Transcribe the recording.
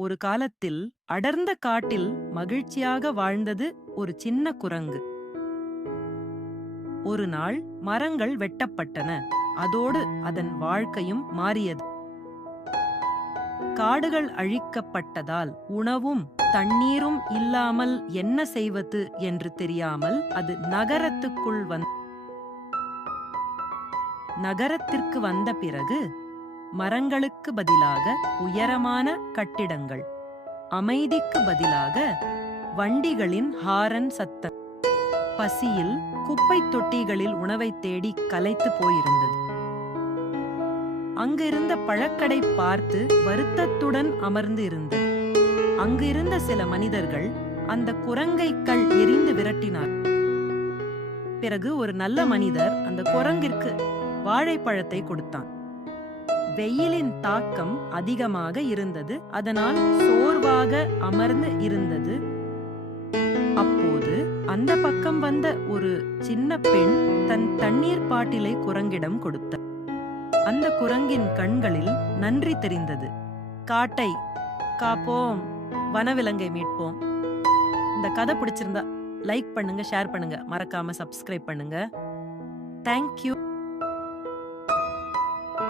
ஒரு காலத்தில் அடர்ந்த காட்டில் மகிழ்ச்சியாக வாழ்ந்தது ஒரு சின்ன குரங்கு. ஒரு நாள் மரங்கள் வெட்டப்பட்டன. அதோடு அதன் வாழ்க்கையும் மாறியது. காடுகள் அழிக்கப்பட்டதால் உணவும் தண்ணீரும் இல்லாமல் என்ன செய்வது என்று தெரியாமல் அது நகரத்திற்கு வந்த பிறகு மரங்களுக்கு பதிலாக உயரமான கட்டிடங்கள், அமைதிக்கு பதிலாக வண்டிகளின் ஹாரன் சத்தம், பசியில் குப்பைத் தொட்டிகளில் உணவைத் தேடி கலைத்து போயிருந்தது. அங்கிருந்த பழக்கடை பார்த்து வருத்தத்துடன் அமர்ந்து இருந்தது. அங்கு இருந்த சில மனிதர்கள் அந்த குரங்கைகள் எரிந்து விரட்டினார். பிறகு ஒரு நல்ல மனிதர் அந்த குரங்கிற்கு வாழைப்பழத்தை கொடுத்தான். வெயிலின் தாக்கம் அதிகமாக இருந்தது. அதனால் சோர்வாக அமர்ந்து இருந்தது. அப்போது அந்த பக்கம் வந்த ஒரு சின்ன பெண் தன் தண்ணீர் பாட்டிலை குரங்கிடம் கொடுத்தார். அந்த குரங்கின் கண்களில் நன்றி தெரிந்தது. காட்டை காப்போம், வனவிலங்கை மீட்போம். இந்த கதை பிடிச்சிருந்தா லைக் பண்ணுங்க, ஷேர் பண்ணுங்க, மறக்காம சப்ஸ்கிரைப் பண்ணுங்க. தேங்க்யூ.